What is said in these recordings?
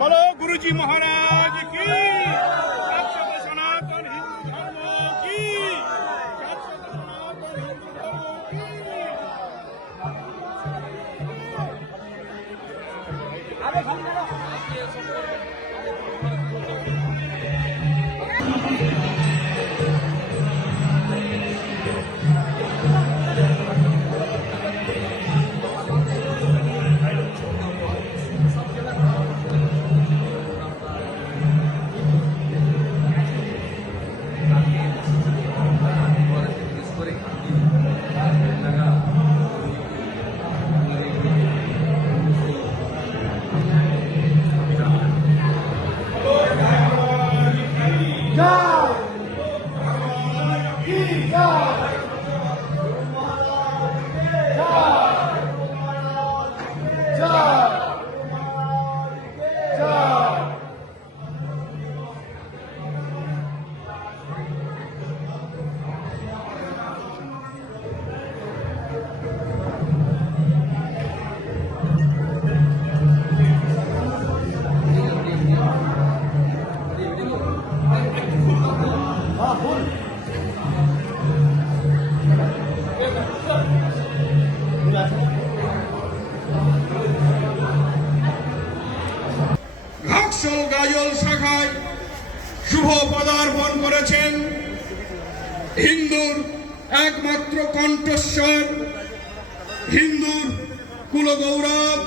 बोलो गुरुजी महाराज की, सनातन हिंदू धर्म की, सनातन हिंदू धर्म গাজল শাখায় শুভ পদার্পণ করেছেন হিন্দুর একমাত্র কণ্ঠস্বর, হিন্দুর কুলগৌরব,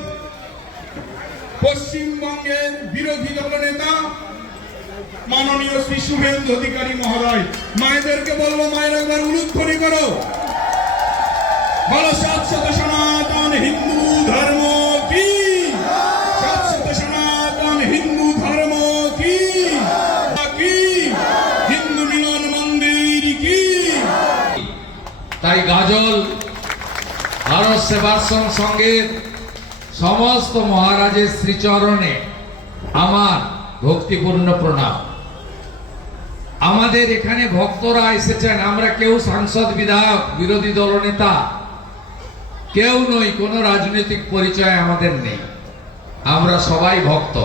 পশ্চিমবঙ্গের বিরোধী দলনেতা মাননীয় শ্রী শুভেন্দু অধিকারী মহোদয়। মায়েদেরকে বলবো, মায়ের একবার উলুধ্বনি করো, বলো শাশ্বত সনাতন হিন্দু ধর্ম কি, শাশ্বত সনাতন হিন্দু ধর্ম কি, হিন্দু মিলন মন্দির কি। তাই গাজল ভারত সেবাশ্রম সংঘের সমস্ত মহারাজের শ্রীচরণে আমার ভক্তিপূর্ণ প্রণাম। আমাদের এখানে ভক্তরা এসেছেন, আমরা কেউ সাংসদ, বিধায়ক, বিরোধী দলনেতা কেউ নই, কোনো রাজনৈতিক পরিচয় আমাদের নেই, আমরা সবাই ভক্ত।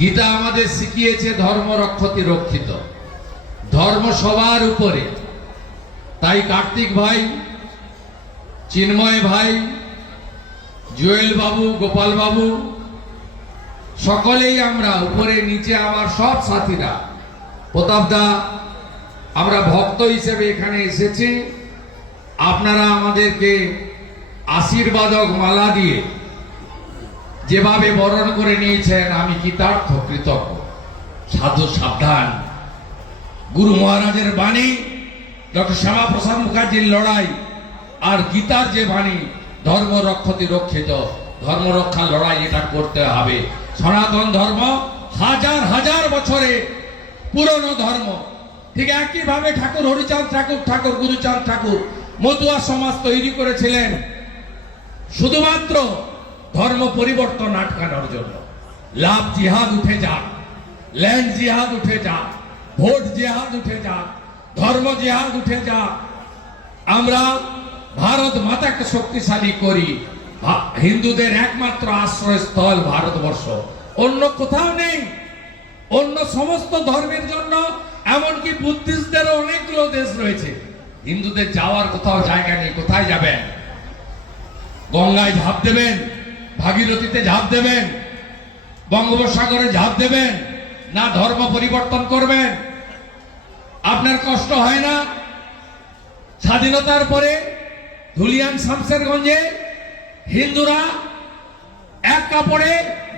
গীতা আমাদের শিখিয়েছে ধর্ম রক্ষতি রক্ষিত, ধর্ম সবার উপরে। তাই কার্তিক ভাই, চিন্ময় ভাই, জুয়েল বাবু, গোপাল বাবু, সকলেই আমরা উপরে নিচে আমার সব সাথীরা, প্রতাপদা, আমরা ভক্ত হিসেবে এখানে এসেছি। আপনারা আমাদেরকে আশীর্বাদক মালা দিয়ে যেভাবে বরণ করে নিয়েছেন, আমি কৃতার্থ, কৃতজ্ঞ। সাধু সাবধান, গুরু মহারাজের বাণী, ডক্টর শ্যামাপ্রসাদ মুখার্জির লড়াই, আর গীতার যে বাণী ধর্ম রক্ষতি রক্ষিত, ধর্ম রক্ষার লড়াই, এটা করতে হবে। সনাতন ধর্ম হাজার হাজার বছরে পুরনো ধর্ম। ঠিক একইভাবে ঠাকুর হরিচাঁদ ঠাকুর, গুরুচাঁদ ঠাকুর মতুয়া সমাজ তৈরি করেছিলেন শুধুমাত্র ধর্ম পরিবর্তন আটকানোর জন্য। লাভ জিহাদ উঠে যাক, ল্যান্ড জিহাদ উঠে যাক, ভোট জিহাদ উঠে যাক, ধর্ম জিহাদ উঠে যাক, আমরা ভারত মাতাকে শক্তিশালী করি। হিন্দুদের একমাত্র আশ্রয়স্থল ভারতবর্ষ, অন্য কোথাও নেই। অন্য সমস্ত ধর্মের জন্য, এমনকি বুদ্ধিস্টদেরও অনেকগুলো দেশ রয়েছে, হিন্দুদের যাওয়ার কোথাও জায়গা নেই। কোথায় যাবেন? গঙ্গায় ঝাঁপ দেবেন, ভাগীরথীতে ঝাঁপ দেবেন, বঙ্গোপসাগরে ঝাঁপ দেবেন, না ধর্ম পরিবর্তন করবেন? আপনার কষ্ট হয় না? স্বাধীনতার পরে ধুলিয়ান শামশেরগঞ্জে হিন্দুরা এক কাপড়ে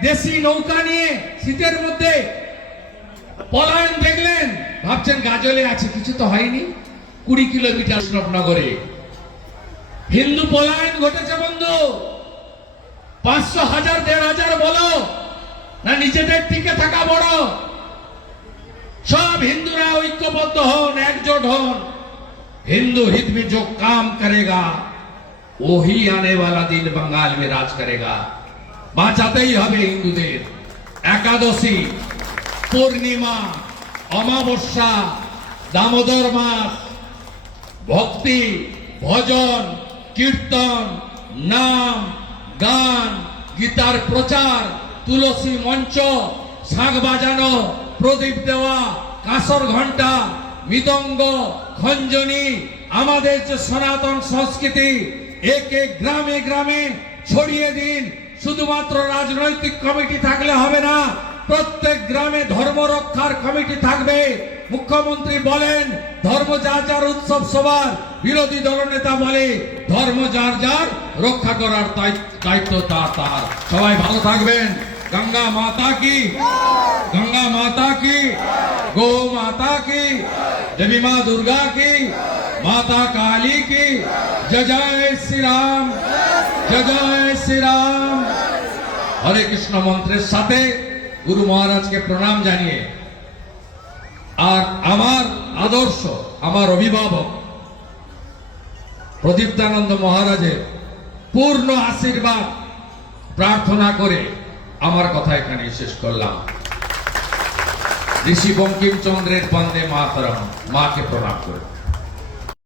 দেশি নৌকা নিয়ে শীতের মধ্যে পলায়ন দেখলেন, ভাবছেন গাজলে আছে, কিছু তো হয়নি। 20 কিলোমিটার নগরে হিন্দু পলায়ন ঘটেছে বন্ধু। 500, 1000, 1500 বলো না, নিজেদের টিকে থাকা বড়। सब हिंदूरा ऐक्यबद्ध हन, एकजुट हन। हिंदू हित में जो काम करेगा वही आने वाला दिन बंगाल में राज करेगा। বাঁচাতেই হবে হিন্দুদের। একাদশী, পূর্ণিমা, অমাবস্যা, দামোদর মাস, ভক্তি, ভজন, কীর্তন, নাম, গান, গীতার প্রচার, তুলসী মঞ্চ, শাঁখ বাজানো, প্রদীপ দেওয়া, কাঁসর ঘন্টা, মৃদঙ্গ, খঞ্জনি, আমাদের যে সনাতন সংস্কৃতি এক এক গ্রামে গ্রামে ছড়িয়ে দিন। শুধুমাত্র রাজনৈতিক কমিটি থাকলে হবে না, প্রত্যেক গ্রামে ধর্ম রক্ষার কমিটি থাকবে। মুখ্যমন্ত্রী বলেন ধর্ম যার যার উৎসব সবার, বিরোধী দলনেতা বলে ধর্ম যার যার, রক্ষা করার দায়িত্ব তার তার। সবাই ভালো থাকবেন। গঙ্গা মাতা কি, গঙ্গা মাতা কি, গো মাতা কি, দেবী মা দুর্গা কি, মাতা কালী কি, জয় জয় শ্রী রাম, জয় জয় শ্রী রাম। হরে কৃষ্ণ মন্ত্রের সাথে গুরু মহারাজকে প্রণাম জানিয়ে আর আমার আদর্শ, আমার অভিভাবক প্রদীপ্তানন্দ মহারাজের পূর্ণ আশীর্বাদ প্রার্থনা করে আমার কথা এখানে শেষ করলাম। ঋষি বঙ্কিমচন্দ্রের বন্দে মাতরম, মাকে প্রণাম করে।